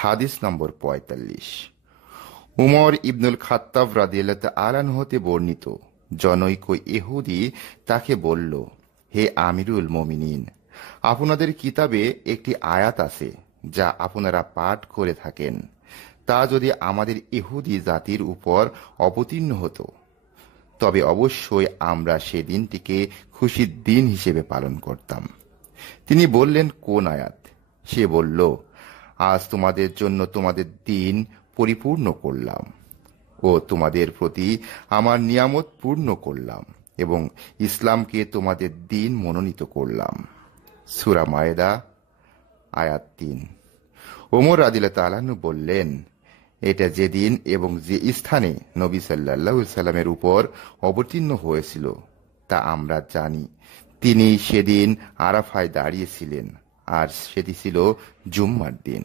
হাদিস নম্বর ৪৫। উমর ইবনুল খাত্তাব রাদিয়াল্লাহু তাআলা আনহু হতে বর্ণিত, জনৈক ইহুদি তাকে বলল, হে আমিরুল মুমিনিন, আপনাদের কিতাবে একটি আয়াত আছে যা আপনারা পাঠ করে থাকেন। তা যদি আমাদের ইহুদি জাতির উপর অবতীর্ণ হতো তবে অবশ্যই আমরা সেদিনটিকে খুশির দিন হিসেবে পালন করতাম। তিনি বললেন, কোন আয়াত? সে বলল, আজ তোমাদের জন্য তোমাদের দিন পরিপূর্ণ করলাম ও তোমাদের প্রতি আমার নিয়ামত পূর্ণ করলাম এবং ইসলামকে তোমাদের দিন মনোনীত করলাম। সূরা মায়েদা, আয়াত ৩। ওমর রাদিয়াল্লাহু তাআলা আনহু বললেন, এটা যেদিন এবং যে স্থানে নবী সাল্লাল্লাহু আলাইহি সাল্লামের উপর অবতীর্ণ হয়েছিল তা আমরা জানি। তিনি সেদিন আরাফায় দাঁড়িয়েছিলেন আর সেটি ছিল জুম্মার দিন।